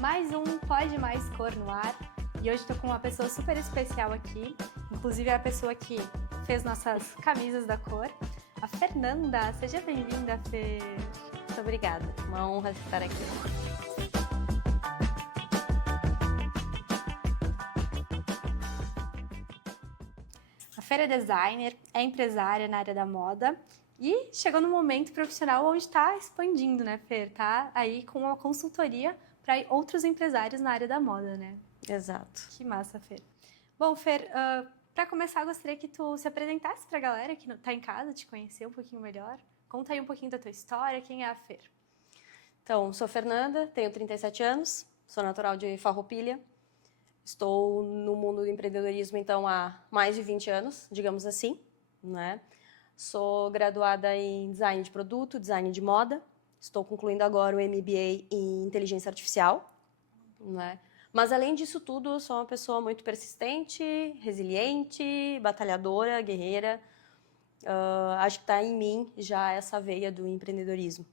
Mais um Pode Mais Cor no ar. E hoje estou com uma pessoa super especial aqui. Inclusive é a pessoa que fez nossas camisas da cor. A Fernanda. Seja bem-vinda, Fê. Muito obrigada. Uma honra estar aqui. A Fer é designer, é empresária na área da moda e chegou no momento profissional onde está expandindo, né, Fer? Tá aí com uma consultoria para outros empresários na área da moda, né? Exato. Que massa, Fer. Bom, Fer, para começar, gostaria que tu se apresentasse para a galera que está em casa, te conhecer um pouquinho melhor. Conta aí um pouquinho da tua história, quem é a Fer? Então, sou Fernanda, tenho 37 anos, sou natural de Farroupilha. Estou no mundo do empreendedorismo, então, há mais de 20 anos, digamos assim, né? Sou graduada em design de produto, design de moda. Estou concluindo agora o MBA em inteligência artificial, né? Mas, além disso tudo, eu sou uma pessoa muito persistente, resiliente, batalhadora, guerreira. Acho que está em mim já essa veia do empreendedorismo.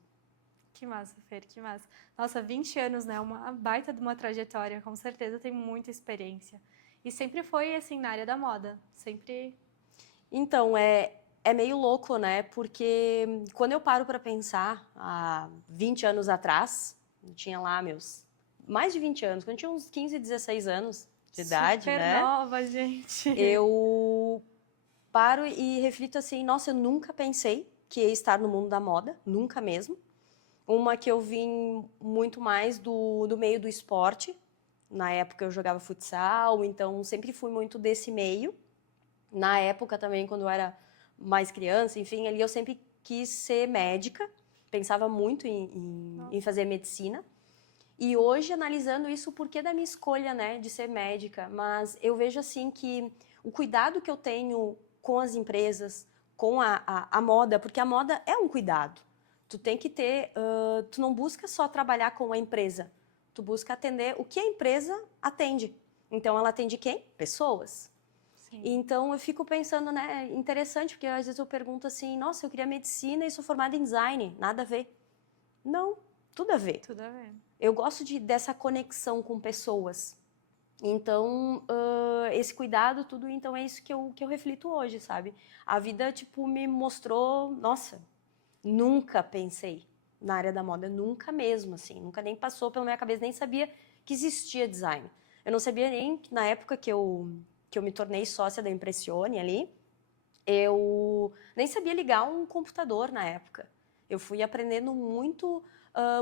Que massa, Fer, que massa. Nossa, 20 anos, né? Uma baita de uma trajetória, com certeza tem muita experiência. E sempre foi, assim, na área da moda, sempre... Então, é meio louco, né? Porque quando eu paro para pensar, há 20 anos atrás, eu tinha lá meus mais de 20 anos, quando eu tinha uns 15, 16 anos de idade, Super né? nova, gente. Eu paro e reflito assim, nossa, eu nunca pensei que ia estar no mundo da moda, nunca mesmo. Uma que eu vim muito mais do meio do esporte. Na época eu jogava futsal, então sempre fui muito desse meio. Na época também, quando eu era mais criança, enfim, ali eu sempre quis ser médica. Pensava muito em fazer medicina. E hoje, analisando isso, o porquê da minha escolha, né, de ser médica. Mas eu vejo assim que o cuidado que eu tenho com as empresas, com a moda, porque a moda é um cuidado. Tu tem que ter, tu não busca só trabalhar com a empresa, tu busca atender o que a empresa atende. Então, ela atende quem? Pessoas. Sim. Então, eu fico pensando, né, interessante, porque às vezes eu pergunto assim, nossa, eu queria medicina e sou formada em design, nada a ver. Não, tudo a ver. Tudo a ver. Eu gosto dessa conexão com pessoas. Então, esse cuidado, tudo, então é isso que eu reflito hoje, sabe? A vida, tipo, me mostrou, nossa, nunca pensei na área da moda, nunca mesmo, assim, nunca nem passou pela minha cabeça, nem sabia que existia design. Eu não sabia nem, na época que eu me tornei sócia da Impressione ali, eu nem sabia ligar um computador na época. Eu fui aprendendo muito,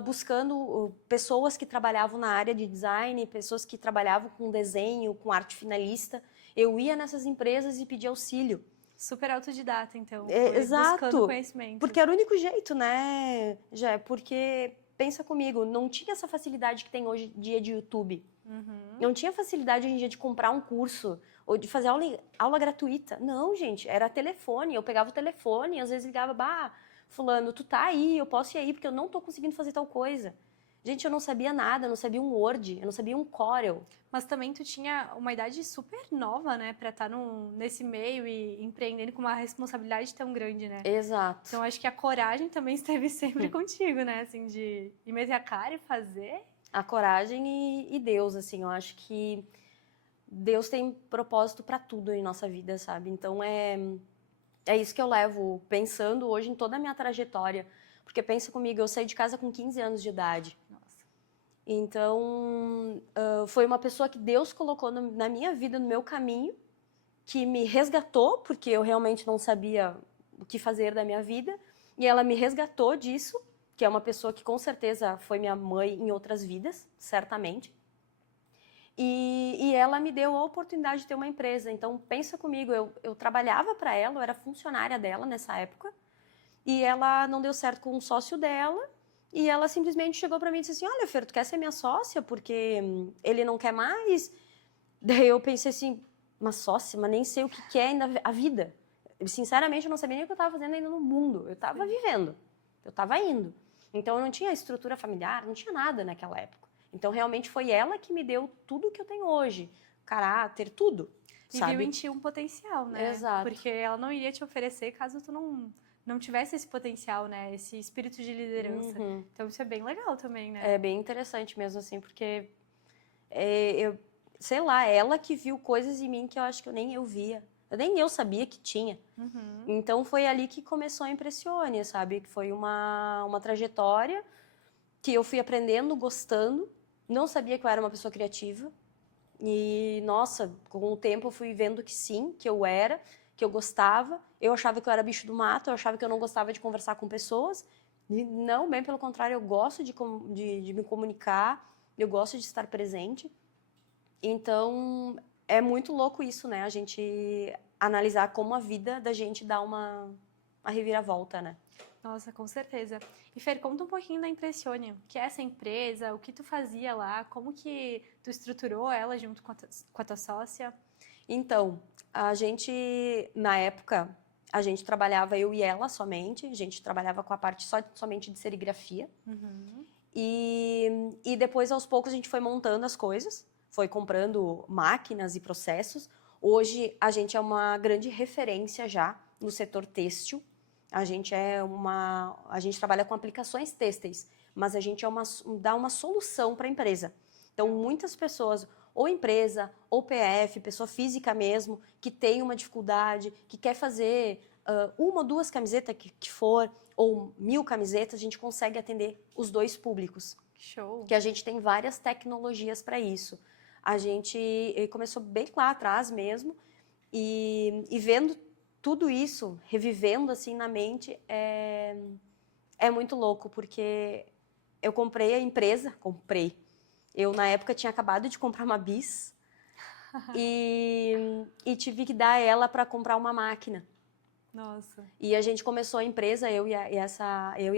buscando pessoas que trabalhavam na área de design, pessoas que trabalhavam com desenho, com arte finalista. Eu ia nessas empresas e pedia auxílio. Super autodidata, então. Exato, buscando conhecimento. porque era o único jeito, né, Jé? Porque, pensa comigo, não tinha essa facilidade que tem hoje em dia de YouTube. Não tinha facilidade hoje em dia de comprar um curso ou de fazer aula gratuita. Não, gente, era telefone. Eu pegava o telefone e às vezes ligava, fulano, tu tá aí, eu posso ir aí porque eu não tô conseguindo fazer tal coisa. Gente, eu não sabia nada, eu não sabia um Word, eu não sabia um Corel. Mas também tu tinha uma idade super nova, né? Pra estar nesse meio e empreendendo com uma responsabilidade tão grande, né? Exato. Então, acho que a coragem também esteve sempre contigo, né? Assim, de ir meter a cara e fazer. A coragem e Deus, assim, eu acho que Deus tem propósito para tudo em nossa vida, sabe? Então, é isso que eu levo pensando hoje em toda a minha trajetória. Porque pensa comigo, eu saí de casa com 15 anos de idade. Nossa. Então, foi uma pessoa que Deus colocou na minha vida, no meu caminho, que me resgatou, porque eu realmente não sabia o que fazer da minha vida, e ela me resgatou disso, que é uma pessoa que com certeza foi minha mãe em outras vidas, certamente. E ela me deu a oportunidade de ter uma empresa. Então, pensa comigo, eu trabalhava para ela, eu era funcionária dela nessa época, e ela não deu certo com o sócio dela, e ela simplesmente chegou para mim e disse assim, olha, Fer, tu quer ser minha sócia? Porque ele não quer mais. Daí eu pensei assim, uma sócia, mas nem sei o que é ainda a vida. Sinceramente, eu não sabia nem o que eu estava fazendo ainda no mundo. Eu estava vivendo, eu estava indo. Então, eu não tinha estrutura familiar, não tinha nada naquela época. Então, realmente, foi ela que me deu tudo que eu tenho hoje. Caráter, tudo. E sabe? viu em ti um potencial, né? Exato. Porque ela não iria te oferecer caso tu não não tivesse esse potencial, né? Esse espírito de liderança. Então isso é bem legal também, né? É bem interessante mesmo, assim, porque eu, sei lá, ela que viu coisas em mim que eu acho que nem eu via. Nem eu sabia que tinha. Então foi ali que começou a Impressione, sabe? Que foi uma trajetória que eu fui aprendendo, gostando. Não sabia que eu era uma pessoa criativa. E, nossa, com o tempo eu fui vendo que sim, que eu era, que eu gostava. Eu achava que eu era bicho do mato, eu achava que eu não gostava de conversar com pessoas. E não, bem pelo contrário, eu gosto de me comunicar, eu gosto de estar presente. Então, é muito louco isso, né? A gente analisar como a vida da gente dá uma reviravolta, né? Nossa, com certeza. E Fer, conta um pouquinho da Impressione. O que é essa empresa? O que tu fazia lá? Como que tu estruturou ela junto com a tua sócia? Então, a gente, na época, a gente trabalhava eu e ela somente. A gente trabalhava com a parte somente de serigrafia. E depois, aos poucos, a gente foi montando as coisas. Foi comprando máquinas e processos. Hoje, a gente é uma grande referência já no setor têxtil. A gente trabalha com aplicações têxteis, mas a gente dá uma solução para a empresa. Então, muitas pessoas, ou empresa, ou PF, pessoa física mesmo, que tem uma dificuldade, que quer fazer uma ou duas camisetas que for, ou 1000 camisetas, a gente consegue atender os dois públicos. Show! Que a gente tem várias tecnologias para isso. A gente começou bem lá atrás mesmo, e vendo tudo isso, revivendo assim na mente, é muito louco, porque eu comprei a empresa, Eu, na época, tinha acabado de comprar uma bis e tive que dar ela para comprar uma máquina. Nossa. E a gente começou a empresa, eu e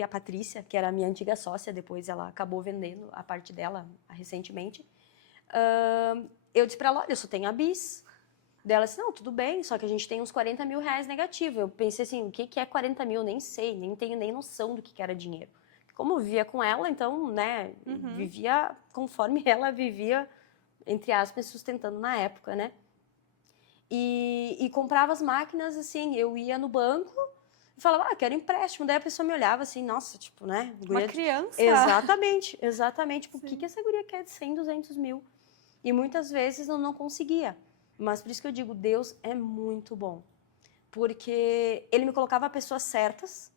a Patrícia, que era a minha antiga sócia, depois ela acabou vendendo a parte dela recentemente. Eu disse para ela, olha, eu só tenho a bis. Dela disse, não, tudo bem, só que a gente tem uns 40 mil reais negativo. Eu pensei assim, o que é 40 mil? Nem sei, nem tenho nem noção do que era dinheiro. Como eu vivia com ela, então, né, vivia conforme ela vivia, entre aspas, sustentando na época, né? E comprava as máquinas, assim, eu ia no banco e falava, quero empréstimo. Daí a pessoa me olhava assim, nossa, tipo, né? Uma criança. Exatamente. Tipo, o que essa guria quer de 100, 200 mil? E muitas vezes eu não conseguia. Mas por isso que eu digo, Deus é muito bom. Porque Ele me colocava pessoas certas,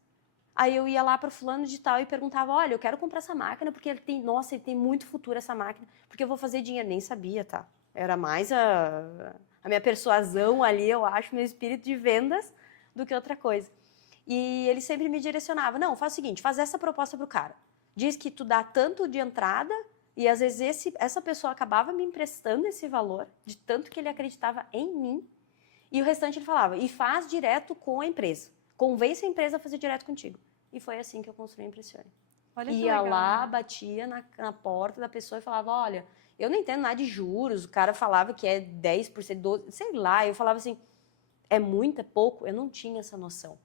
aí eu ia lá para fulano de tal e perguntava, olha, eu quero comprar essa máquina porque ele tem muito futuro essa máquina, porque eu vou fazer dinheiro. Nem sabia, tá? Era mais a minha persuasão ali, eu acho, meu espírito de vendas, do que outra coisa. E ele sempre me direcionava, não, faz o seguinte, faz essa proposta pro cara. Diz que tu dá tanto de entrada, e às vezes essa pessoa acabava me emprestando esse valor, de tanto que ele acreditava em mim, e o restante ele falava, e faz direto com a empresa. Convence a empresa a fazer direto contigo. E foi assim que eu construí a Impressione. Olha que Ia legal, lá, né? batia na porta da pessoa e falava, olha, eu não entendo nada de juros, o cara falava que é 10%, 12%, sei lá. Eu falava assim, é muito, é pouco? Eu não tinha essa noção.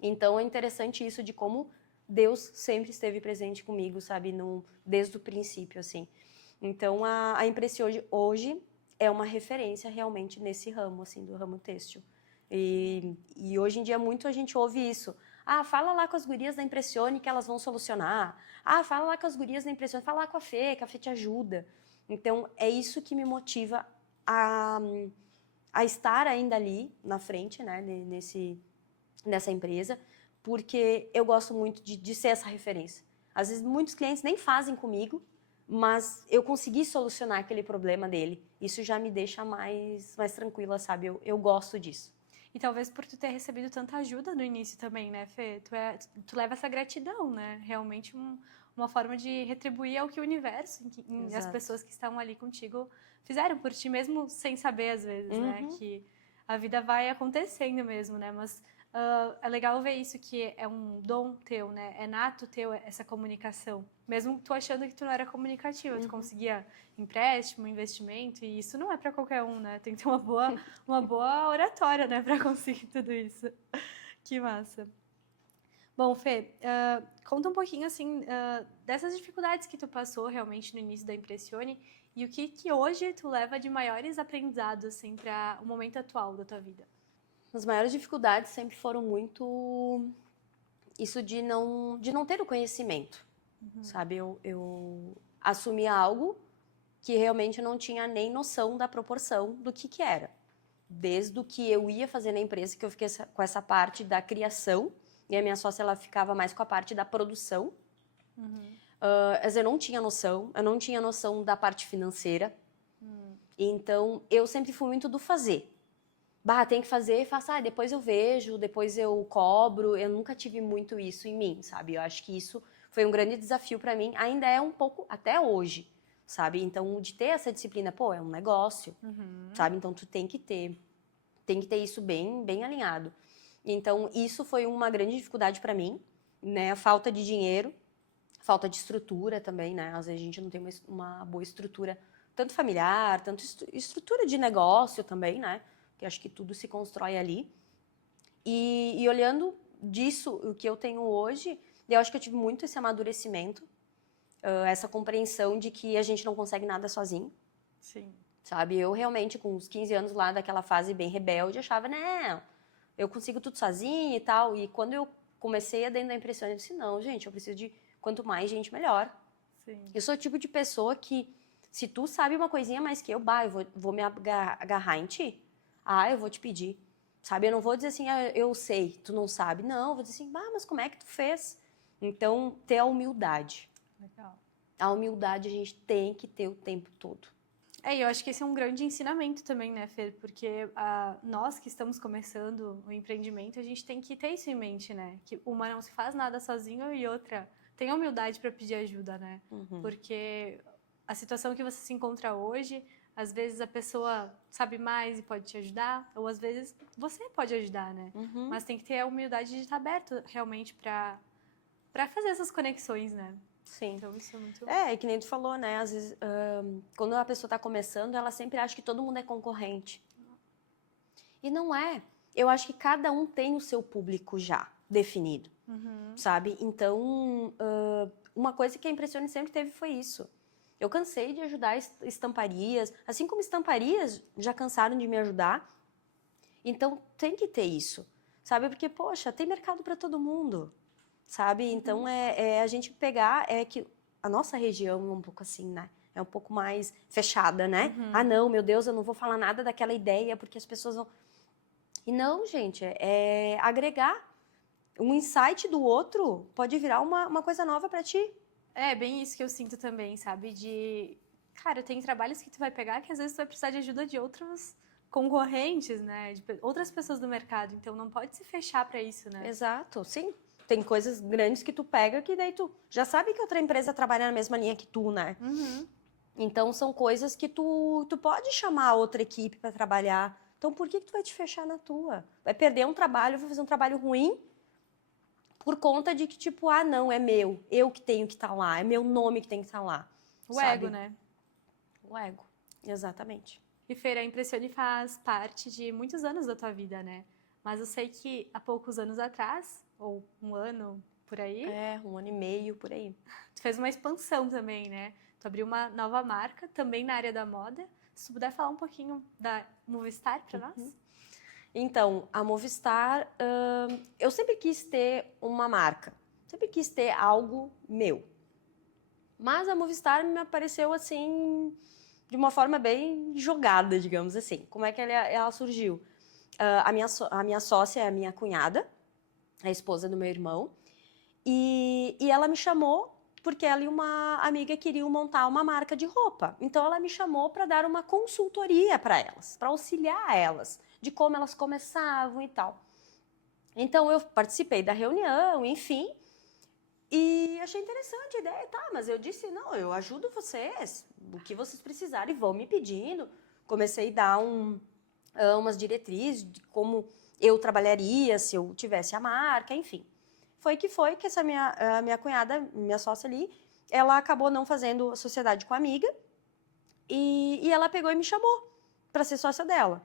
Então é interessante isso de como Deus sempre esteve presente comigo, sabe, desde o princípio, assim. Então a Impressione hoje é uma referência realmente nesse ramo, assim, do ramo têxtil. E hoje em dia muito a gente ouve isso. Fala lá com as gurias da Impressione que elas vão solucionar. Fala lá com as gurias da Impressione, fala lá com a Fê, que a Fê te ajuda. Então é isso que me motiva a estar ainda ali na frente, né, nessa empresa, porque eu gosto muito de ser essa referência. Às vezes muitos clientes nem fazem comigo, mas eu consegui solucionar aquele problema dele. Isso já me deixa mais tranquila, sabe? Eu gosto disso. E talvez por tu ter recebido tanta ajuda no início também, né, Fê? Tu leva essa gratidão, né? Realmente uma forma de retribuir ao que o universo, as pessoas que estão ali contigo fizeram por ti, mesmo sem saber às vezes, né? Que a vida vai acontecendo mesmo, né? Mas é legal ver isso, que é um dom teu, né? É nato teu essa comunicação. Mesmo tu achando que tu não era comunicativa, tu conseguia empréstimo, investimento, e isso não é para qualquer um, né? Tem que ter uma boa oratória, né? Para conseguir tudo isso. Que massa. Bom, Fê, conta um pouquinho, assim, dessas dificuldades que tu passou realmente no início da Impressione e o que hoje tu leva de maiores aprendizados, assim, para o momento atual da tua vida. As maiores dificuldades sempre foram muito isso de não ter o conhecimento, sabe? Eu assumia algo que realmente não tinha nem noção da proporção do que era. Desde o que eu ia fazer na empresa, que eu fiquei com essa parte da criação, e a minha sócia, ela ficava mais com a parte da produção. Mas eu não tinha noção da parte financeira. Então, eu sempre fui muito do fazer. Tem que fazer, faço, depois eu vejo, depois eu cobro. Eu nunca tive muito isso em mim, sabe? Eu acho que isso foi um grande desafio para mim, ainda é um pouco até hoje, sabe? Então, de ter essa disciplina, é um negócio, sabe? Então, tu tem que ter isso bem alinhado. Então, isso foi uma grande dificuldade para mim, né? A falta de dinheiro, falta de estrutura também, né? Às vezes a gente não tem uma boa estrutura, tanto familiar, tanto estrutura de negócio também, né? Que acho que tudo se constrói ali. E olhando disso, o que eu tenho hoje, eu acho que eu tive muito esse amadurecimento, essa compreensão de que a gente não consegue nada sozinho. Sim. Sabe? Eu realmente, com uns 15 anos lá, daquela fase bem rebelde, achava, não, eu consigo tudo sozinha e tal. E quando eu comecei a dentro da impressão, eu disse, não, gente, eu preciso de quanto mais gente, melhor. Sim. Eu sou o tipo de pessoa que, se tu sabe uma coisinha mais que eu vou me agarrar em ti. Eu vou te pedir. Sabe? Eu não vou dizer assim, eu sei, tu não sabe. Não, eu vou dizer assim, mas como é que tu fez? Então, ter a humildade. Legal. A humildade a gente tem que ter o tempo todo. Eu acho que esse é um grande ensinamento também, né, Fer? Porque nós que estamos começando o empreendimento, a gente tem que ter isso em mente, né? Que uma não se faz nada sozinho e outra tem a humildade para pedir ajuda, né? Porque a situação que você se encontra hoje, às vezes a pessoa sabe mais e pode te ajudar, ou às vezes você pode ajudar, né? Mas tem que ter a humildade de estar aberto realmente para fazer essas conexões, né? Sim. Então, isso é muito... Que nem tu falou, né? Às vezes, quando a pessoa tá começando, ela sempre acha que todo mundo é concorrente. E não é. Eu acho que cada um tem o seu público já definido, sabe? Então, uma coisa que a Impressione sempre teve foi isso. Eu cansei de ajudar estamparias, assim como estamparias já cansaram de me ajudar. Então, tem que ter isso, sabe? Porque, poxa, tem mercado para todo mundo. Sabe? Então, a gente pegar, que a nossa região é um pouco assim, né? É um pouco mais fechada, né? Não, meu Deus, eu não vou falar nada daquela ideia, porque as pessoas vão... E não, gente, é agregar. Um insight do outro pode virar uma coisa nova pra ti. É bem isso que eu sinto também, sabe? Cara, tem trabalhos que tu vai pegar que às vezes tu vai precisar de ajuda de outros concorrentes, né? De outras pessoas do mercado. Então, não pode se fechar pra isso, né? Exato, sim. Tem coisas grandes que tu pega que daí tu já sabe que outra empresa trabalha na mesma linha que tu, né? Então, são coisas que tu pode chamar outra equipe para trabalhar. Então, por que tu vai te fechar na tua? Vai perder um trabalho, vai fazer um trabalho ruim por conta de que, tipo, não, é meu. Eu que tenho que estar lá. É meu nome que tem que estar lá. O sabe? ego, né? O ego, exatamente. E, Fer, a Impressione faz parte de muitos anos da tua vida, né? Mas eu sei que há poucos anos atrás, ou um ano por aí... 1 ano e meio, por aí. Tu fez uma expansão também, né? Tu abriu uma nova marca, também na área da moda. Se tu puder falar um pouquinho da Movistar para nós? Então, a Movistar, eu sempre quis ter uma marca. Sempre quis ter algo meu. Mas a Movistar me apareceu assim, de uma forma bem jogada, digamos assim. Como é que ela surgiu? A minha sócia é a minha cunhada, a esposa do meu irmão, e ela me chamou porque ela e uma amiga queriam montar uma marca de roupa. Então, ela me chamou para dar uma consultoria para elas, para auxiliar elas, de como elas começavam e tal. Então, eu participei da reunião, enfim, e achei interessante a ideia, mas eu disse, não, eu ajudo vocês, o que vocês precisarem, vão me pedindo. Comecei a dar umas diretrizes de como eu trabalharia se eu tivesse a marca, enfim. Foi que essa minha cunhada, minha sócia ali, ela acabou não fazendo a sociedade com a amiga e ela pegou e me chamou para ser sócia dela.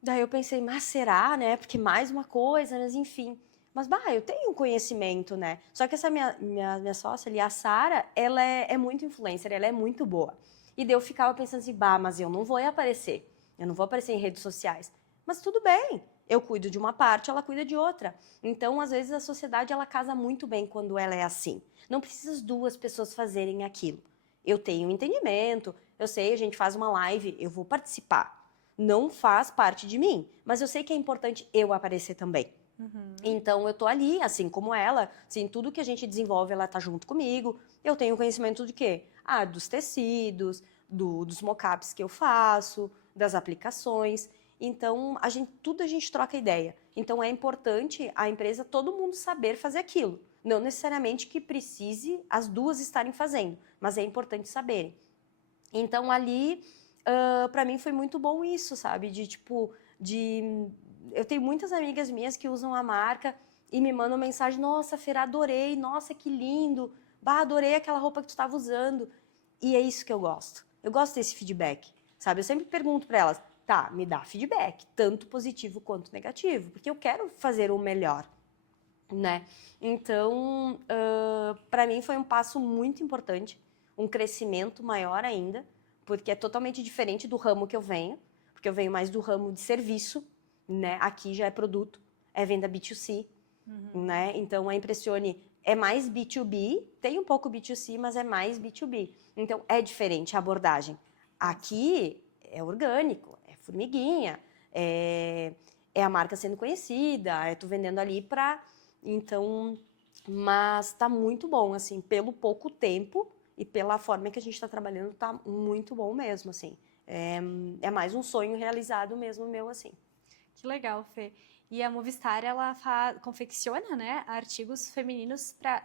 Daí eu pensei, mas será, né? Porque mais uma coisa, mas enfim. Mas, eu tenho um conhecimento, né? Só que essa minha sócia ali, a Sara, ela é muito influencer, ela é muito boa. E daí eu ficava pensando assim, mas eu não vou aparecer. Eu não vou aparecer em redes sociais. Mas tudo bem. Eu cuido de uma parte, ela cuida de outra. Então, às vezes, a sociedade, ela casa muito bem quando ela é assim. Não precisa as duas pessoas fazerem aquilo. Eu tenho um entendimento, eu sei, a gente faz uma live, eu vou participar. Não faz parte de mim, mas eu sei que é importante eu aparecer também. Então, eu tô ali, assim como ela, assim, tudo que a gente desenvolve, ela tá junto comigo. Eu tenho conhecimento de quê? Dos tecidos, dos mockups que eu faço, das aplicações. Então, tudo a gente troca ideia. Então, é importante a empresa, todo mundo saber fazer aquilo. Não necessariamente que precise as duas estarem fazendo, mas é importante saberem. Então, ali, para mim foi muito bom isso, sabe? Eu tenho muitas amigas minhas que usam a marca e me mandam mensagem: nossa, Fer, adorei, nossa, que lindo, bah, adorei aquela roupa que tu estava usando. E é isso que eu gosto. Eu gosto desse feedback, sabe? Eu sempre pergunto para elas: tá, me dá feedback, tanto positivo quanto negativo, porque eu quero fazer o melhor, né? Então, para mim foi um passo muito importante, um crescimento maior ainda, porque é totalmente diferente do ramo que eu venho, porque eu venho mais do ramo de serviço, né? Aqui já é produto, é venda B2C, né? Então a Impressione é mais B2B, tem um pouco B2C, mas é mais B2B. Então é diferente a abordagem. Aqui é orgânico, é formiguinha, é a marca sendo conhecida, é tu vendendo ali para... Então, mas tá muito bom, assim, pelo pouco tempo e pela forma que a gente está trabalhando, tá muito bom mesmo, assim. É mais um sonho realizado mesmo meu, assim. Que legal, Fê. E a Movistar, ela confecciona, né, artigos femininos para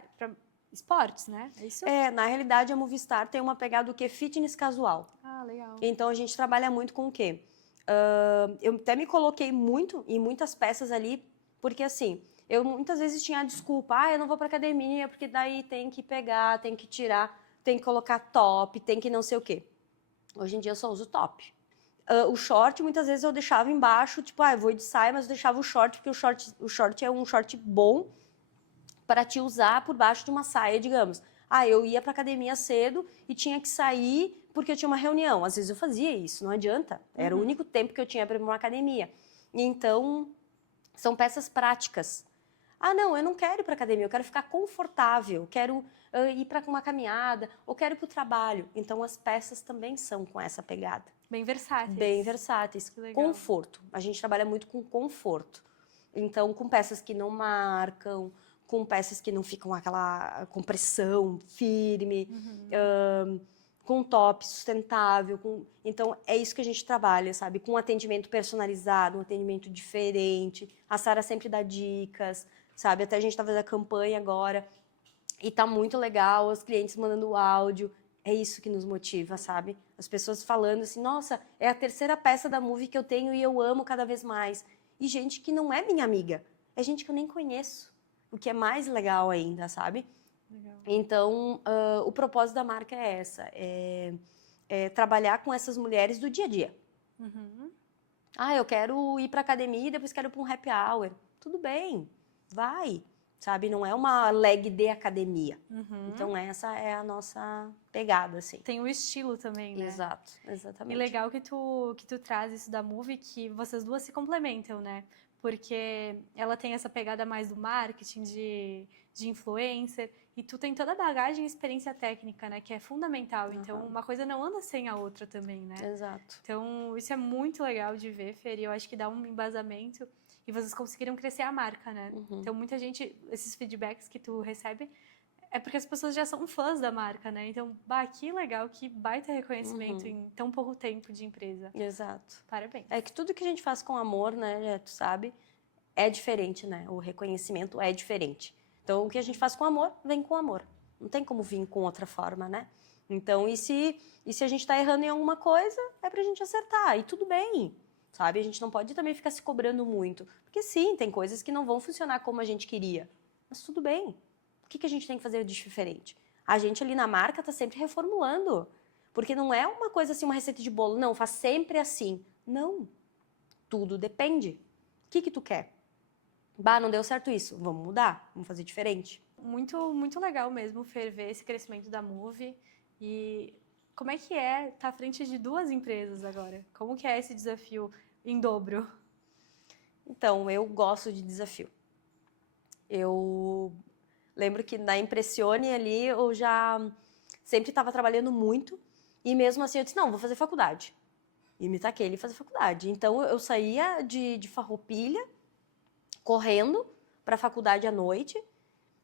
esportes, né? É isso? Na realidade, a Movistar tem uma pegada do que fitness casual. Ah, legal. Então, a gente trabalha muito com o quê? Eu até me coloquei muito em muitas peças ali, porque assim, eu muitas vezes tinha a desculpa, eu não vou pra academia, porque daí tem que pegar, tem que tirar, tem que colocar top, tem que não sei o quê. Hoje em dia eu só uso top. O short, muitas vezes eu deixava embaixo, tipo, eu vou de saia, mas eu deixava o short, porque o short é um short bom para te usar por baixo de uma saia, digamos. Eu ia para academia cedo e tinha que sair porque eu tinha uma reunião. Às vezes eu fazia isso, não adianta. Era o único tempo que eu tinha para ir para uma academia. Então, são peças práticas. Não, eu não quero ir para academia, eu quero ficar confortável, quero ir para uma caminhada, ou quero ir para o trabalho. Então, as peças também são com essa pegada. Bem versáteis. Bem versáteis. Conforto. A gente trabalha muito com conforto. Então, com peças que não marcam, com peças que não ficam aquela compressão firme, com top sustentável. Então, é isso que a gente trabalha, sabe? Com atendimento personalizado, um atendimento diferente. A Sara sempre dá dicas, sabe? Até a gente tá fazendo a campanha agora e tá muito legal, os clientes mandando áudio. É isso que nos motiva, sabe? As pessoas falando assim, nossa, é a terceira peça da Move que eu tenho e eu amo cada vez mais. E gente que não é minha amiga, é gente que eu nem conheço. O que é mais legal ainda, sabe? Legal. Então, o propósito da marca é essa, é trabalhar com essas mulheres do dia a dia. Eu quero ir para academia e depois quero ir para um happy hour. Tudo bem, vai, sabe? Não é uma leg de academia. Então, essa é a nossa pegada, assim. Tem o estilo também, né? Exato, exatamente. E legal que tu traz isso da Move, que vocês duas se complementam, né? Porque ela tem essa pegada mais do marketing, de influencer, e tu tem toda a bagagem e experiência técnica, né? Que é fundamental. Então, uma coisa não anda sem a outra também, né? Exato. Então, isso é muito legal de ver, Fer, e eu acho que dá um embasamento. E vocês conseguiram crescer a marca, né? Então, muita gente, esses feedbacks que tu recebe, é porque as pessoas já são fãs da marca, né? Então, que legal, que baita reconhecimento em tão pouco tempo de empresa. Exato. Parabéns. É que tudo que a gente faz com amor, né, tu sabe, é diferente, né? O reconhecimento é diferente. Então, o que a gente faz com amor, vem com amor. Não tem como vir com outra forma, né? Então, e se a gente tá errando em alguma coisa, é pra gente acertar. E tudo bem, sabe? A gente não pode também ficar se cobrando muito. Porque sim, tem coisas que não vão funcionar como a gente queria. Mas tudo bem. O que a gente tem que fazer de diferente? A gente ali na marca tá sempre reformulando. Porque não é uma coisa assim, uma receita de bolo. Não, faz sempre assim. Não. Tudo depende. O que tu quer? Não deu certo isso. Vamos mudar? Vamos fazer diferente? Muito, muito legal mesmo, Fer, ver esse crescimento da Move. E como é que estar à frente de duas empresas agora? Como que é esse desafio em dobro? Então, eu gosto de desafio. Eu lembro que na Impressione ali eu já sempre estava trabalhando muito e mesmo assim eu disse, não, vou fazer faculdade. E me taquei ali fazer faculdade. Então eu saía de Farroupilha, correndo para a faculdade à noite.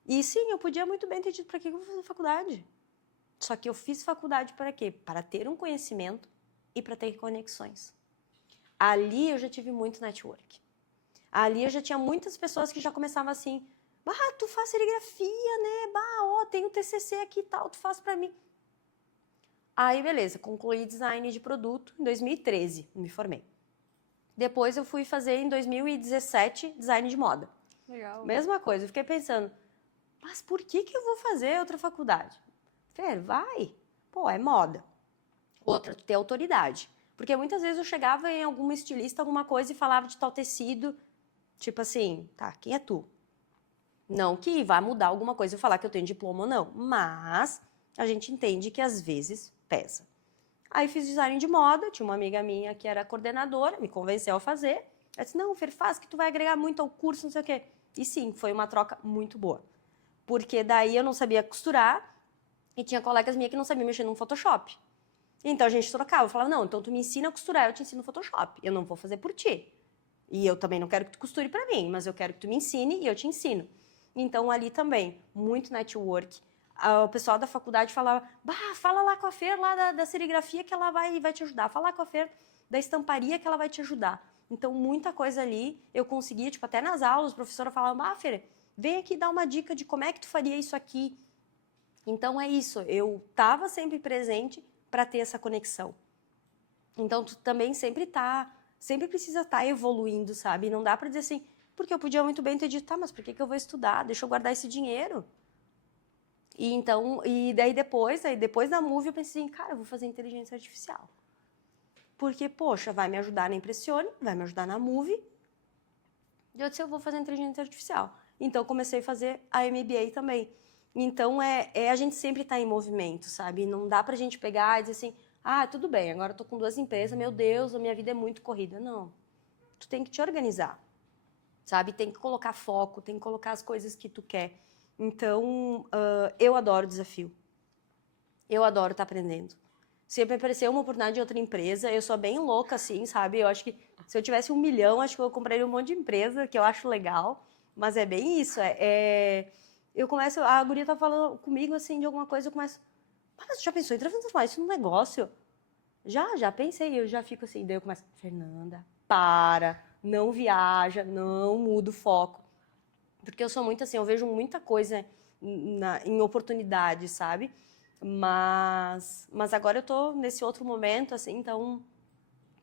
E sim, eu podia muito bem ter dito para que eu vou fazer faculdade. Só que eu fiz faculdade para quê? Para ter um conhecimento e para ter conexões. Ali eu já tive muito network. Ali eu já tinha muitas pessoas que já começavam assim, tu faz serigrafia, né? Tem o TCC aqui e tal, tu faz para mim. Aí, beleza, concluí design de produto em 2013, me formei. Depois eu fui fazer em 2017 design de moda. Legal. Mesma coisa, eu fiquei pensando, mas por que eu vou fazer outra faculdade? Fer, vai. Pô, é moda. Outra, tu tem autoridade. Porque muitas vezes eu chegava em alguma estilista, alguma coisa, e falava de tal tecido, tipo assim, tá, quem é tu? Não que vai mudar alguma coisa eu falar que eu tenho diploma ou não, mas a gente entende que às vezes pesa. Aí fiz design de moda, tinha uma amiga minha que era coordenadora, me convenceu a fazer. Ela disse, não, Fer, faz que tu vai agregar muito ao curso, não sei o quê. E sim, foi uma troca muito boa. Porque daí eu não sabia costurar e tinha colegas minhas que não sabiam mexer no Photoshop. Então a gente trocava, eu falava, não, então tu me ensina a costurar, eu te ensino Photoshop. Eu não vou fazer por ti. E eu também não quero que tu costure pra mim, mas eu quero que tu me ensine e eu te ensino. Então ali também, muito network. O pessoal da faculdade falava, fala lá com a Fer lá da serigrafia que ela vai te ajudar. Fala com a Fer da estamparia que ela vai te ajudar. Então muita coisa ali eu conseguia, tipo, até nas aulas, a professora falava, Fer, vem aqui dar uma dica de como é que tu faria isso aqui. Então é isso, eu estava sempre presente para ter essa conexão. Então tu também sempre precisa estar evoluindo, sabe? Não dá para dizer assim, porque eu podia muito bem ter dito, tá, mas por que eu vou estudar? Deixa eu guardar esse dinheiro. E então, depois da Move eu pensei assim, cara, eu vou fazer inteligência artificial. Porque, poxa, vai me ajudar na Impressione, vai me ajudar na Move. E eu disse, eu vou fazer inteligência artificial. Então comecei a fazer a MBA também. Então a gente sempre está em movimento, sabe? Não dá pra gente pegar e dizer assim, tudo bem, agora eu tô com 2 empresas, meu Deus, a minha vida é muito corrida. Não. Tu tem que te organizar, sabe? Tem que colocar foco, tem que colocar as coisas que tu quer. Então, eu adoro desafio. Eu adoro estar aprendendo. Se me aparecer uma oportunidade de outra empresa, eu sou bem louca, assim, sabe? Eu acho que se eu tivesse 1 milhão, acho que eu compraria um monte de empresa, que eu acho legal. Mas é bem isso, eu começo, a guria tá falando comigo, assim, de alguma coisa, eu começo, mas tu já pensou em transformar isso num negócio? Já pensei, eu já fico assim, daí eu começo, Fernanda, não viaja, não muda o foco. Porque eu sou muito assim, eu vejo muita coisa em oportunidade, sabe? Mas agora eu tô nesse outro momento, assim, então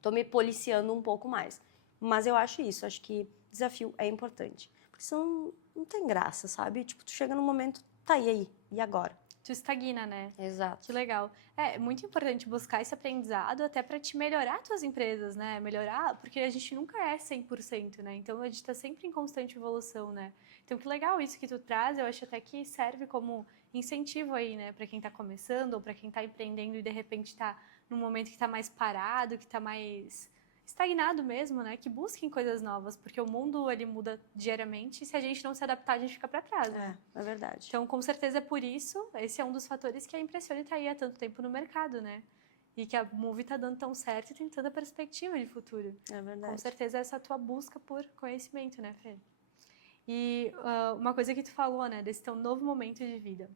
tô me policiando um pouco mais. Mas eu acho isso, acho que desafio é importante. Porque senão não tem graça, sabe? Tipo, tu chega num momento, tá, e aí? E agora? Tu estagna, né? Exato. Que legal. É muito importante buscar esse aprendizado até para te melhorar tuas empresas, né? Melhorar, porque a gente nunca é 100%, né? Então a gente tá sempre em constante evolução, né? Então que legal isso que tu traz, eu acho até que serve como incentivo aí, né, para quem tá começando ou para quem tá empreendendo e de repente tá num momento que tá mais parado, que tá mais estagnado mesmo, né? Que busquem coisas novas, porque o mundo ele muda diariamente e se a gente não se adaptar, a gente fica para trás, né? É verdade. Então, com certeza é por isso, esse é um dos fatores que a Impressione está aí há tanto tempo no mercado, né? E que a Move está dando tão certo e tem tanta perspectiva de futuro. É verdade. Com certeza é essa tua busca por conhecimento, né, Fê? E uma coisa que tu falou, né, desse teu novo momento de vida.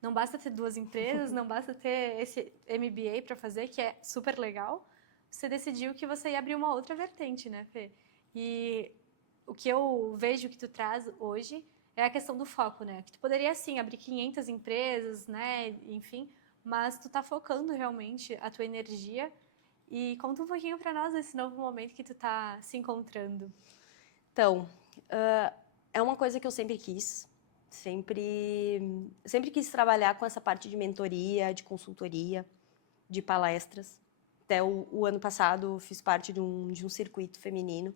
Não basta ter 2 empresas, não basta ter esse MBA para fazer, que é super legal. Você decidiu que você ia abrir uma outra vertente, né, Fê? E o que eu vejo que tu traz hoje é a questão do foco, né? Que tu poderia, sim, abrir 500 empresas, né? Enfim, mas tu tá focando realmente a tua energia. E conta um pouquinho para nós desse novo momento que tu tá se encontrando. Então, é uma coisa que eu sempre quis. Sempre quis trabalhar com essa parte de mentoria, de consultoria, de palestras. Até o ano passado fiz parte de um circuito feminino.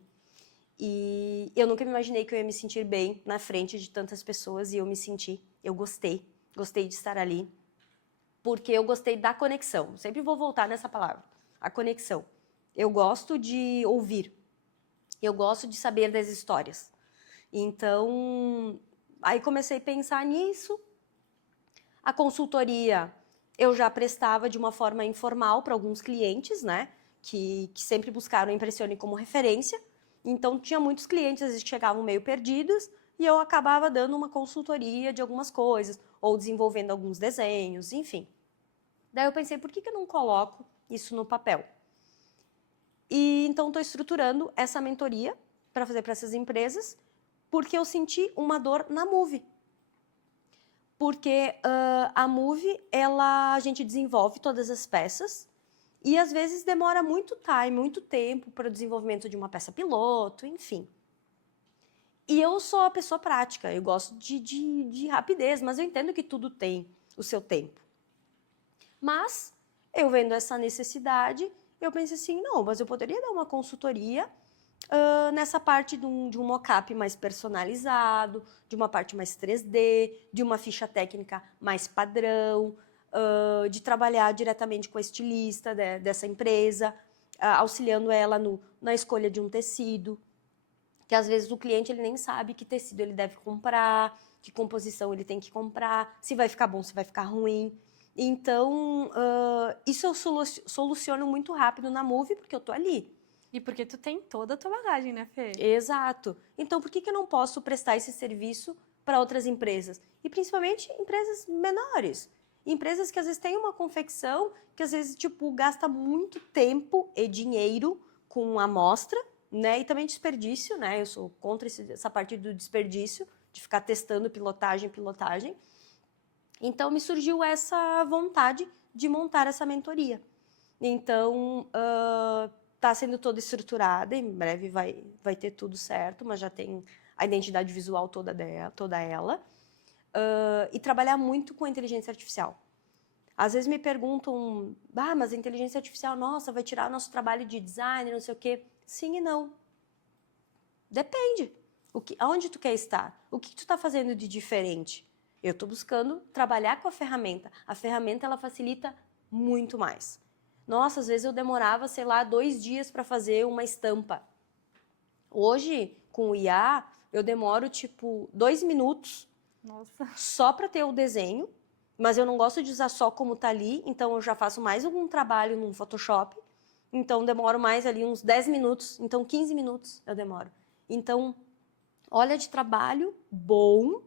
E eu nunca me imaginei que eu ia me sentir bem na frente de tantas pessoas e eu me senti. Eu gostei de estar ali, porque eu gostei da conexão. Sempre vou voltar nessa palavra, a conexão. Eu gosto de ouvir. Eu gosto de saber das histórias. Então, aí comecei a pensar nisso. A consultoria eu já prestava de uma forma informal para alguns clientes, né? Que sempre buscaram a Impressione como referência. Então, tinha muitos clientes, às vezes, que chegavam meio perdidos e eu acabava dando uma consultoria de algumas coisas, ou desenvolvendo alguns desenhos, enfim. Daí eu pensei, por que eu não coloco isso no papel? E então estou estruturando essa mentoria para fazer para essas empresas, porque eu senti uma dor na Move. Porque a Move, a gente desenvolve todas as peças e às vezes demora muito tempo para o desenvolvimento de uma peça piloto, enfim. E eu sou a pessoa prática, eu gosto de rapidez, mas eu entendo que tudo tem o seu tempo. Mas, eu vendo essa necessidade, eu pensei assim, não, mas eu poderia dar uma consultoria nessa parte de um mock-up mais personalizado, de uma parte mais 3D, de uma ficha técnica mais padrão, de trabalhar diretamente com a estilista dessa empresa, auxiliando ela na escolha de um tecido, que às vezes o cliente ele nem sabe que tecido ele deve comprar, que composição ele tem que comprar, se vai ficar bom, se vai ficar ruim. Então, isso eu soluciono muito rápido na Move, porque eu tô ali. E porque tu tem toda a tua bagagem, né, Fê? Exato. Então, por que eu não posso prestar esse serviço para outras empresas? E principalmente empresas menores. Empresas que às vezes têm uma confecção que às vezes, tipo, gasta muito tempo e dinheiro com amostra, né? E também desperdício, né? Eu sou contra essa parte do desperdício, de ficar testando pilotagem. Então, me surgiu essa vontade de montar essa mentoria. Então, está sendo toda estruturada, em breve vai ter tudo certo, mas já tem a identidade visual toda ela. E trabalhar muito com a inteligência artificial. Às vezes me perguntam, mas a inteligência artificial, nossa, vai tirar o nosso trabalho de designer, não sei o quê. Sim e não. Depende. Aonde tu quer estar? O que tu está fazendo de diferente? Eu estou buscando trabalhar com a ferramenta. A ferramenta, ela facilita muito mais. Nossa, às vezes eu demorava, sei lá, 2 dias para fazer uma estampa. Hoje, com o IA, eu demoro, tipo, 2 minutos. Nossa. Só para ter o desenho, mas eu não gosto de usar só como tá ali, então eu já faço mais algum trabalho no Photoshop. Então, demoro mais ali uns 10 minutos, então 15 minutos eu demoro. Então, olha de trabalho bom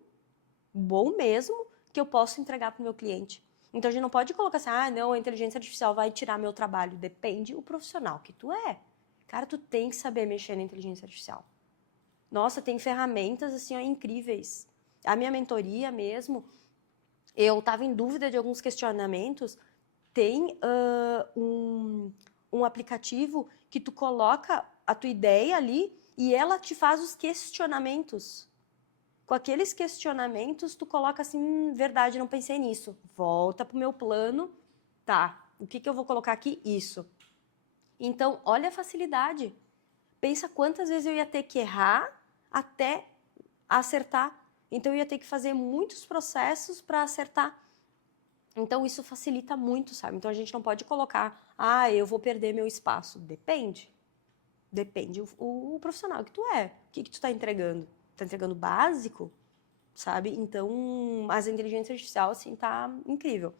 mesmo, que eu posso entregar para o meu cliente. Então, a gente não pode colocar assim, não, a inteligência artificial vai tirar meu trabalho. Depende do profissional que tu é. Cara, tu tem que saber mexer na inteligência artificial. Nossa, tem ferramentas, assim, incríveis. A minha mentoria mesmo, eu estava em dúvida de alguns questionamentos. Tem um aplicativo que tu coloca a tua ideia ali e ela te faz os questionamentos. Com aqueles questionamentos, tu coloca assim, verdade, não pensei nisso. Volta pro meu plano, tá, o que eu vou colocar aqui? Isso. Então, olha a facilidade. Pensa quantas vezes eu ia ter que errar até acertar. Então, eu ia ter que fazer muitos processos para acertar. Então, isso facilita muito, sabe? Então, a gente não pode colocar, eu vou perder meu espaço. Depende. Depende o profissional que tu é. O que tu tá entregando? Tá entregando básico, sabe? Então, as inteligência artificial, assim, tá incrível.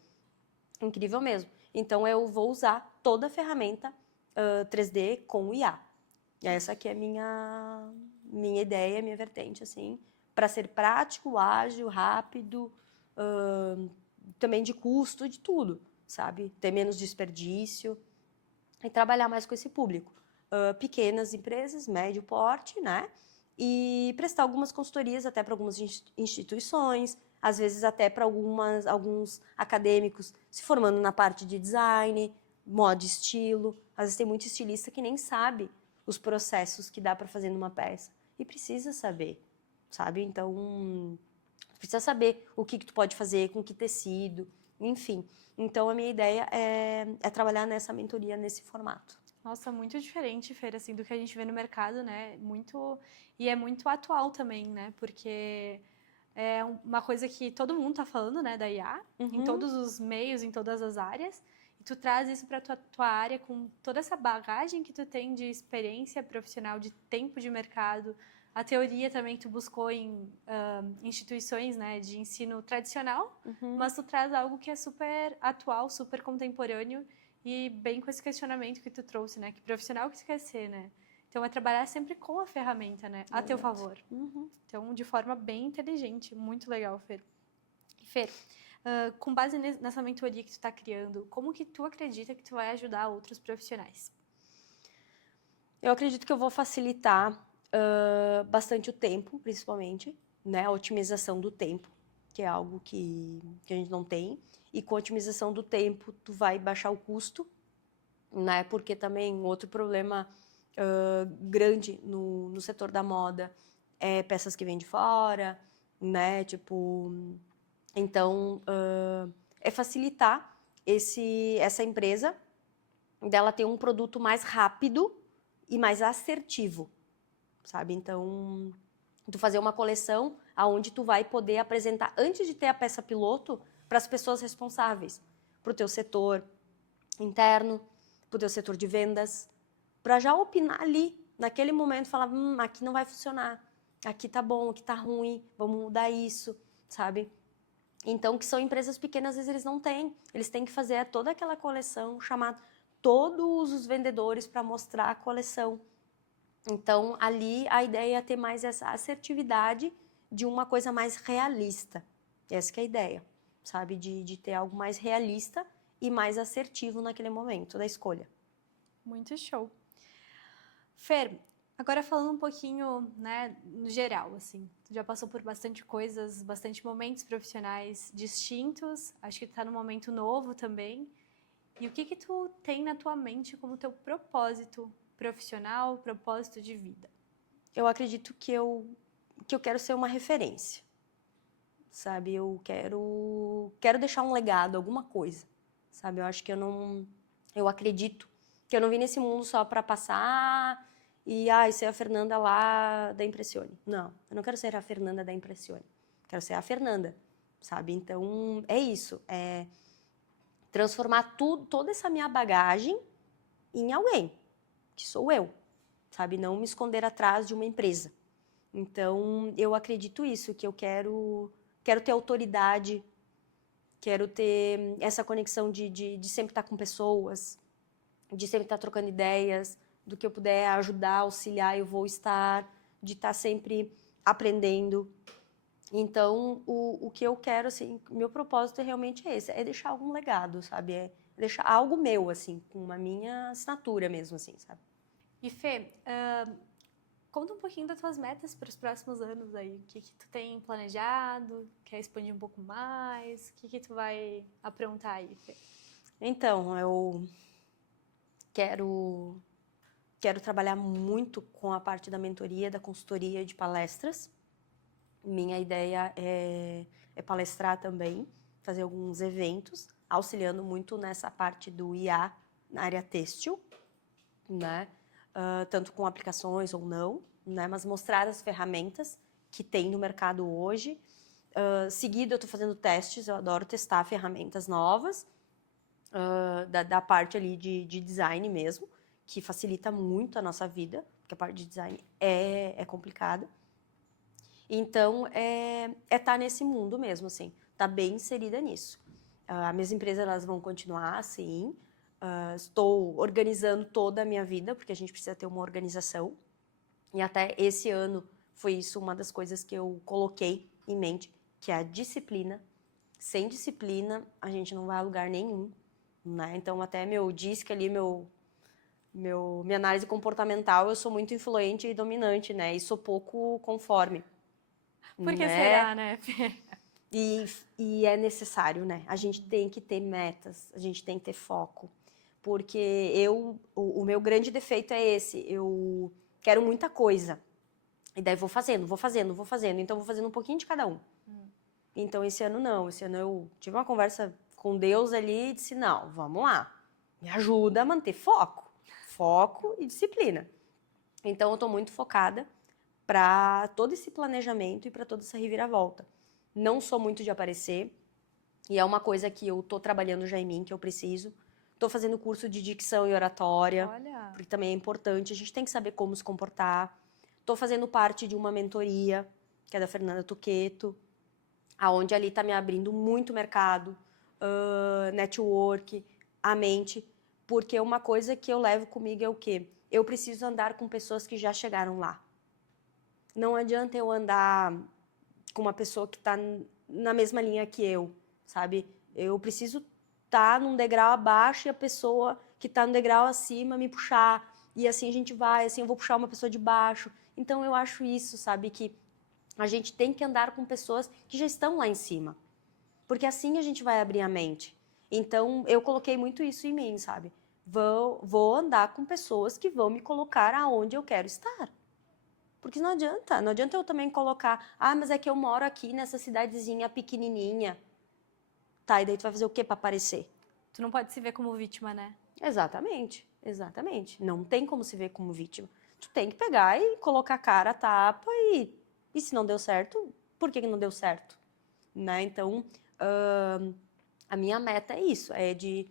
Incrível mesmo. Então, eu vou usar toda a ferramenta 3D com o IA. Essa aqui é a minha ideia, minha vertente, assim, para ser prático, ágil, rápido, também de custo, de tudo, sabe? Ter menos desperdício e trabalhar mais com esse público. Pequenas empresas, médio porte, né? E prestar algumas consultorias até para algumas instituições, às vezes até para alguns acadêmicos se formando na parte de design, moda e estilo. Às vezes tem muito estilista que nem sabe os processos que dá para fazer numa peça. E precisa saber, sabe? Então, precisa saber o que tu pode fazer, com que tecido, enfim. Então, a minha ideia é trabalhar nessa mentoria, nesse formato. Nossa, muito diferente, Fer, assim, do que a gente vê no mercado, né? E é muito atual também, né? Porque é uma coisa que todo mundo tá falando, né, da IA, em todos os meios, em todas as áreas. E tu traz isso para tua área com toda essa bagagem que tu tem de experiência profissional, de tempo de mercado, a teoria também que tu buscou em instituições, né, de ensino tradicional, mas tu traz algo que é super atual, super contemporâneo e bem com esse questionamento que tu trouxe, né, que profissional que tu quer ser, né? Então é trabalhar sempre com a ferramenta, né, a teu favor. Então de forma bem inteligente, muito legal, Fer. E Fer, com base nessa mentoria que tu está criando, como que tu acredita que tu vai ajudar outros profissionais? Eu acredito que eu vou facilitar bastante o tempo, principalmente, né? A otimização do tempo, que é algo que a gente não tem. E com a otimização do tempo, tu vai baixar o custo, né? Porque também outro problema grande no setor da moda é peças que vêm de fora, né? Tipo, então, é facilitar essa empresa dela ter um produto mais rápido e mais assertivo, sabe? Então, tu fazer uma coleção aonde tu vai poder apresentar antes de ter a peça piloto para as pessoas responsáveis, para o teu setor interno, para o teu setor de vendas, para já opinar ali, naquele momento, falar, aqui não vai funcionar, aqui tá bom, aqui tá ruim, vamos mudar isso, sabe? Então, que são empresas pequenas, às vezes eles não têm, eles têm que fazer toda aquela coleção, chamar todos os vendedores para mostrar a coleção. Então, ali a ideia é ter mais essa assertividade de uma coisa mais realista. Essa que é a ideia, sabe? De ter algo mais realista e mais assertivo naquele momento da escolha. Muito show. Fer, agora falando um pouquinho, né, no geral, assim, tu já passou por bastante coisas, bastante momentos profissionais distintos, acho que tu tá num momento novo também. E o que tu tem na tua mente como teu propósito profissional, propósito de vida? Eu acredito que eu quero ser uma referência, sabe? Eu quero deixar um legado, alguma coisa, sabe? Eu acho que eu acredito que eu não vim nesse mundo só para passar e ser a Fernanda lá da Impressione. Não, eu não quero ser a Fernanda da Impressione. Quero ser a Fernanda, sabe? Então, é isso, é transformar toda essa minha bagagem em alguém, que sou eu, sabe? Não me esconder atrás de uma empresa. Então, eu acredito isso, que eu quero ter autoridade, quero ter essa conexão de sempre estar com pessoas, de sempre estar trocando ideias, do que eu puder ajudar, auxiliar, eu vou estar, de estar sempre aprendendo. Então, o que eu quero, assim, meu propósito realmente é esse, é deixar algum legado, sabe? É deixar algo meu, assim, com a minha assinatura mesmo, assim, sabe? E Fê, conta um pouquinho das tuas metas para os próximos anos aí. O que tu tem planejado? Quer expandir um pouco mais? O que tu vai aprontar aí, Fê? Então, eu quero trabalhar muito com a parte da mentoria, da consultoria de palestras. Minha ideia é palestrar também, fazer alguns eventos, auxiliando muito nessa parte do IA na área têxtil, né? Tanto com aplicações ou não, né? Mas mostrar as ferramentas que tem no mercado hoje. Seguido, eu estou fazendo testes, eu adoro testar ferramentas novas, da parte ali de design mesmo, que facilita muito a nossa vida, porque a parte de design é complicada. Então, tá nesse mundo mesmo, assim, tá bem inserida nisso. As minhas empresas, elas vão continuar, assim, estou organizando toda a minha vida, porque a gente precisa ter uma organização, e até esse ano foi isso uma das coisas que eu coloquei em mente, que é a disciplina. Sem disciplina, a gente não vai a lugar nenhum, né? Então, até meu DISC ali, minha análise comportamental, eu sou muito influente e dominante, né? E sou pouco conforme. Por que Né? será, né, Fê? E é necessário, né? A gente tem que ter metas, a gente tem que ter foco. Porque o meu grande defeito é esse, eu quero muita coisa. E daí vou fazendo. Então vou fazendo um pouquinho de cada um. Então esse ano não, esse ano eu tive uma conversa com Deus ali e disse, não, vamos lá, me ajuda a manter foco e disciplina. Então eu tô muito focada para todo esse planejamento e para toda essa reviravolta. Não sou muito de aparecer, e é uma coisa que eu tô trabalhando já em mim, que eu preciso. Estou fazendo curso de dicção e oratória, Olha, porque também é importante, a gente tem que saber como se comportar. Estou fazendo parte de uma mentoria, que é da Fernanda Tuqueto, aonde ali está me abrindo muito mercado, network, a mente, porque uma coisa que eu levo comigo é o quê? Eu preciso andar com pessoas que já chegaram lá. Não adianta eu andar com uma pessoa que está na mesma linha que eu, sabe? Eu preciso estar num degrau abaixo e a pessoa que está no degrau acima me puxar. E assim a gente vai, assim eu vou puxar uma pessoa de baixo. Então eu acho isso, sabe? Que a gente tem que andar com pessoas que já estão lá em cima. Porque assim a gente vai abrir a mente. Então eu coloquei muito isso em mim, sabe? Vou andar com pessoas que vão me colocar aonde eu quero estar. Porque não adianta eu também colocar, mas é que eu moro aqui nessa cidadezinha pequenininha. Tá, e daí tu vai fazer o quê para aparecer? tu não pode se ver como vítima, né? Exatamente, exatamente. Não tem como se ver como vítima. Tu tem que pegar e colocar a cara, a tapa e se não deu certo, por que não deu certo? Né? Então, a minha meta é isso, é de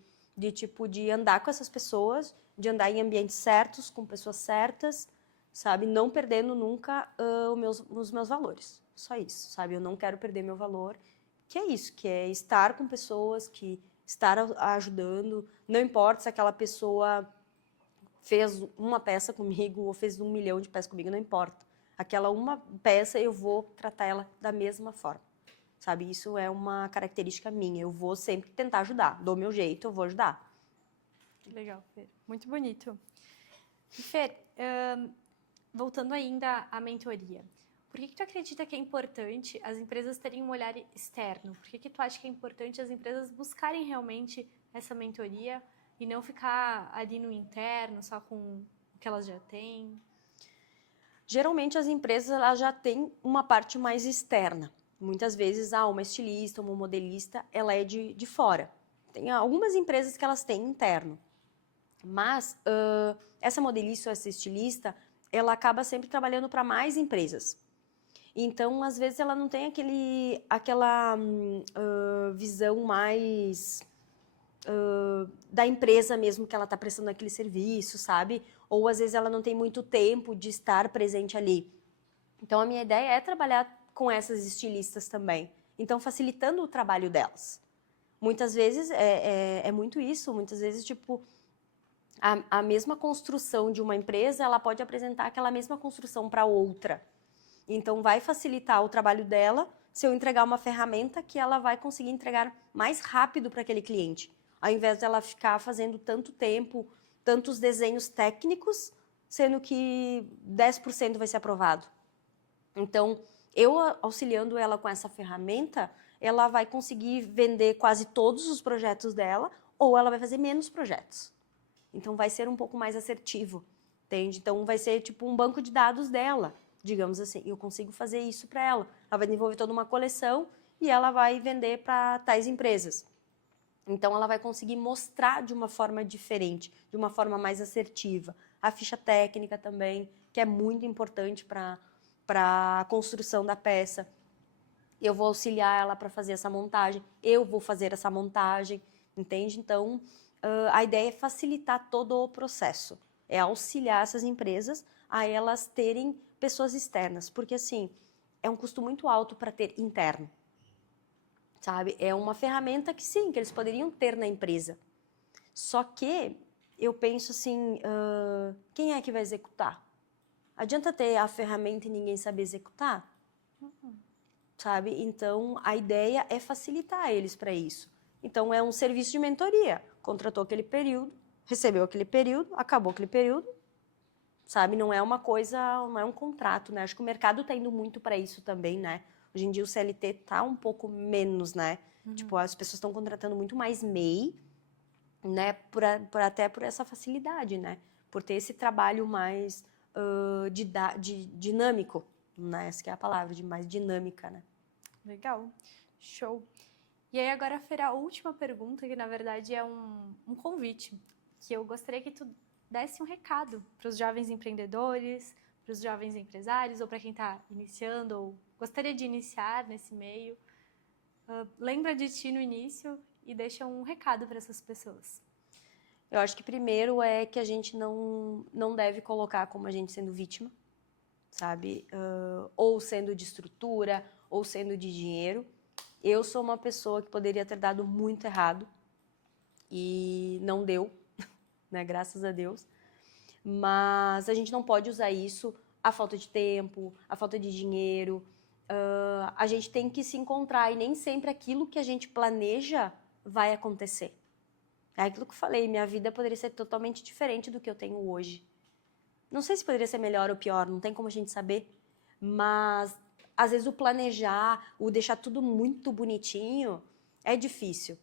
andar com essas pessoas, de andar em ambientes certos, com pessoas certas, sabe? Não perdendo nunca os meus valores. Só isso, sabe? Eu não quero perder meu valor, que é isso, que é estar com pessoas, que estar ajudando, não importa se aquela pessoa fez uma peça comigo ou fez 1 milhão de peças comigo, não importa. Aquela uma peça eu vou tratar ela da mesma forma, sabe? Isso é uma característica minha, eu vou sempre tentar ajudar, do meu jeito eu vou ajudar. Que legal, Fer. Muito bonito. E Fer, voltando ainda à mentoria, por que tu acredita que é importante as empresas terem um olhar externo? Por que tu acha que é importante as empresas buscarem realmente essa mentoria e não ficar ali no interno, só com o que elas já têm? Geralmente as empresas elas já têm uma parte mais externa. Muitas vezes, uma estilista, uma modelista, ela é de fora. Tem algumas empresas que elas têm interno. Mas essa modelista ou essa estilista, ela acaba sempre trabalhando para mais empresas. Então, às vezes, ela não tem aquela visão mais da empresa mesmo que ela está prestando aquele serviço, sabe? Ou, às vezes, ela não tem muito tempo de estar presente ali. Então, a minha ideia é trabalhar com essas estilistas também. Então, facilitando o trabalho delas. Muitas vezes, é muito isso. Muitas vezes, tipo, a mesma construção de uma empresa, ela pode apresentar aquela mesma construção para outra. Então, vai facilitar o trabalho dela se eu entregar uma ferramenta que ela vai conseguir entregar mais rápido para aquele cliente. Ao invés dela ficar fazendo tanto tempo, tantos desenhos técnicos, sendo que 10% vai ser aprovado. Então, eu auxiliando ela com essa ferramenta, ela vai conseguir vender quase todos os projetos dela, ou ela vai fazer menos projetos. Então, vai ser um pouco mais assertivo, entende? Então, vai ser tipo um banco de dados dela, digamos assim. Eu consigo fazer isso para ela. Ela vai desenvolver toda uma coleção e ela vai vender para tais empresas. Então, ela vai conseguir mostrar de uma forma diferente, de uma forma mais assertiva. A ficha técnica também, que é muito importante para a construção da peça. Eu vou auxiliar ela para fazer essa montagem. Eu vou fazer essa montagem, entende? Então, a ideia é facilitar todo o processo. É auxiliar essas empresas a elas terem pessoas externas. Porque, assim, é um custo muito alto para ter interno. Sabe? É uma ferramenta que sim, que eles poderiam ter na empresa. Só que eu penso assim, quem é que vai executar? Adianta ter a ferramenta e ninguém saber executar? Sabe? Então, a ideia é facilitar eles para isso. Então, é um serviço de mentoria. Contratou aquele período, recebeu aquele período, acabou aquele período, sabe? Não é uma coisa, não é um contrato, né? Acho que o mercado está indo muito para isso também, né? Hoje em dia o CLT tá um pouco menos, né? Tipo, as pessoas estão contratando muito mais MEI, né? Até por essa facilidade, né? Por ter esse trabalho mais dinâmico, né? Essa que é a palavra, de mais dinâmica, né? Legal, show. E aí agora, Fer, a última pergunta, que na verdade é um convite, que eu gostaria que tu desse um recado para os jovens empreendedores, para os jovens empresários, ou para quem está iniciando, ou gostaria de iniciar nesse meio. Lembra de ti no início e deixa um recado para essas pessoas. Eu acho que primeiro é que a gente não deve colocar como a gente sendo vítima, sabe? Ou sendo de estrutura, ou sendo de dinheiro. Eu sou uma pessoa que poderia ter dado muito errado e não deu, né? Graças a Deus. Mas a gente não pode usar isso, a falta de tempo, a falta de dinheiro. A gente tem que se encontrar e nem sempre aquilo que a gente planeja vai acontecer. É aquilo que eu falei, minha vida poderia ser totalmente diferente do que eu tenho hoje. Não sei se poderia ser melhor ou pior, não tem como a gente saber, mas às vezes o planejar, o deixar tudo muito bonitinho é difícil,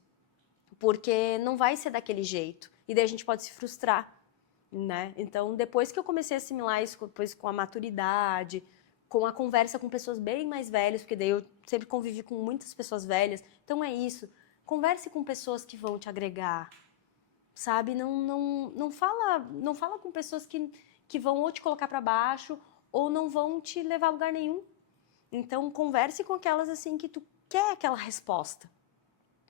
porque não vai ser daquele jeito, e daí a gente pode se frustrar, né? Então, depois que eu comecei a assimilar isso, depois com a maturidade, com a conversa com pessoas bem mais velhas, porque daí eu sempre convivi com muitas pessoas velhas, então é isso. Converse com pessoas que vão te agregar, sabe? Não fala com pessoas que vão ou te colocar para baixo ou não vão te levar a lugar nenhum. Então, converse com aquelas assim que tu quer aquela resposta,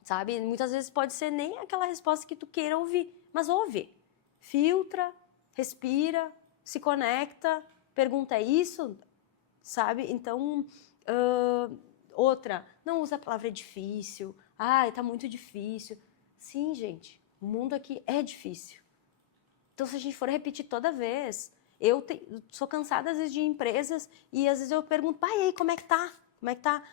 sabe? Muitas vezes pode ser nem aquela resposta que tu queira ouvir, mas ouve. Filtra, respira, se conecta, pergunta é isso, sabe? Então, outra, não usa a palavra difícil. Ai, tá muito difícil. Sim, gente, o mundo aqui é difícil. Então, se a gente for repetir toda vez, eu sou cansada às vezes de empresas e às vezes eu pergunto, pai, e aí, como é que tá? Como é que tá?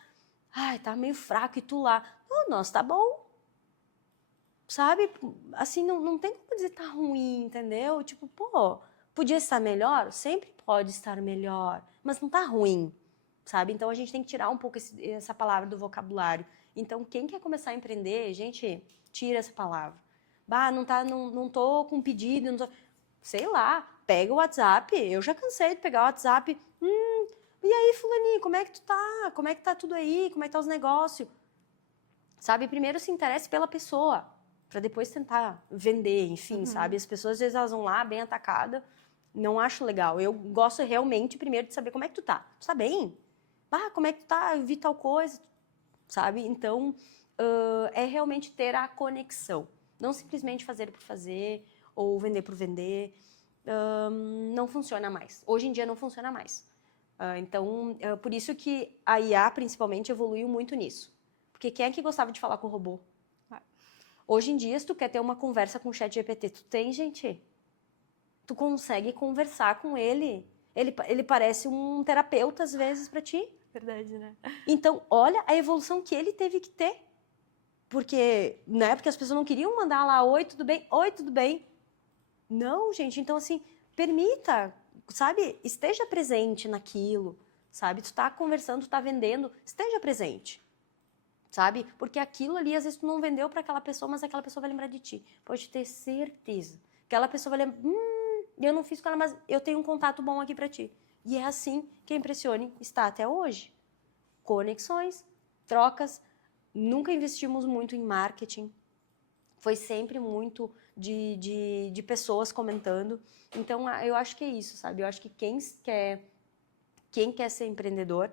Ai, tá meio fraco e tu lá. Não, nossa, tá bom. Sabe? Assim, não tem como dizer tá ruim, entendeu? Tipo, pô, podia estar melhor? Sempre pode estar melhor, mas não tá ruim, sabe? Então, a gente tem que tirar um pouco essa palavra do vocabulário. Então, quem quer começar a empreender, gente, tira essa palavra. Bah, não tô com pedido, não tô... Sei lá, pega o WhatsApp. Eu já cansei de pegar o WhatsApp. E aí, fulaninho, como é que tu tá? Como é que tá tudo aí? Como é que tá os negócios? Sabe, primeiro se interesse pela pessoa, para depois tentar vender, enfim, sabe? As pessoas, às vezes, elas vão lá, bem atacada, não acho legal. Eu gosto realmente, primeiro, de saber como é que tu tá. Tu tá bem? Ah, como é que tu tá? Eu vi tal coisa, sabe? Então, é realmente ter a conexão. Não simplesmente fazer por fazer ou vender por vender. Não funciona mais. Hoje em dia não funciona mais. Então, por isso que a IA, principalmente, evoluiu muito nisso. Porque quem é que gostava de falar com o robô? Hoje em dia, se tu quer ter uma conversa com o ChatGPT, tu tem, gente? Tu consegue conversar com ele. Ele parece um terapeuta, às vezes, para ti. Verdade, né? Então, olha a evolução que ele teve que ter. Porque, né? Porque as pessoas não queriam mandar lá, oi, tudo bem? Oi, tudo bem? Não, gente. Então, assim, permita, sabe? Esteja presente naquilo, sabe? Tu tá conversando, tu tá vendendo, esteja presente, sabe? Porque aquilo ali, às vezes, tu não vendeu para aquela pessoa, mas aquela pessoa vai lembrar de ti. Pode ter certeza. Aquela pessoa vai lembrar, eu não fiz com ela, mas eu tenho um contato bom aqui para ti. E é assim que a Impressione está até hoje. Conexões, trocas. Nunca investimos muito em marketing. Foi sempre muito de pessoas comentando. Então, eu acho que é isso, sabe? Eu acho que quem quer ser empreendedor,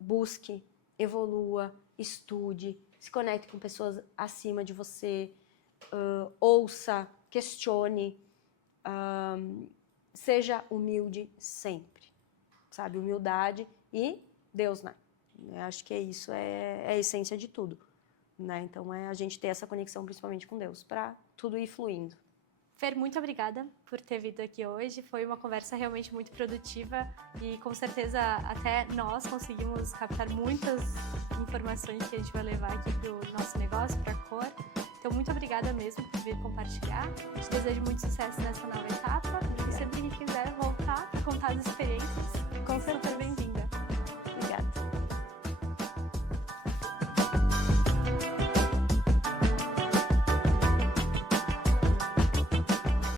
busque, evolua, estude, se conecte com pessoas acima de você, ouça, questione, seja humilde sempre, sabe? Humildade e Deus, né? Eu acho que é isso, é a essência de tudo, né? Então, é a gente ter essa conexão principalmente com Deus, para tudo ir fluindo. Fer, muito obrigada por ter vindo aqui hoje. Foi uma conversa realmente muito produtiva e com certeza até nós conseguimos captar muitas informações que a gente vai levar aqui para o nosso negócio, para a Cor. Então, muito obrigada mesmo por vir compartilhar. Te desejo muito sucesso nessa nova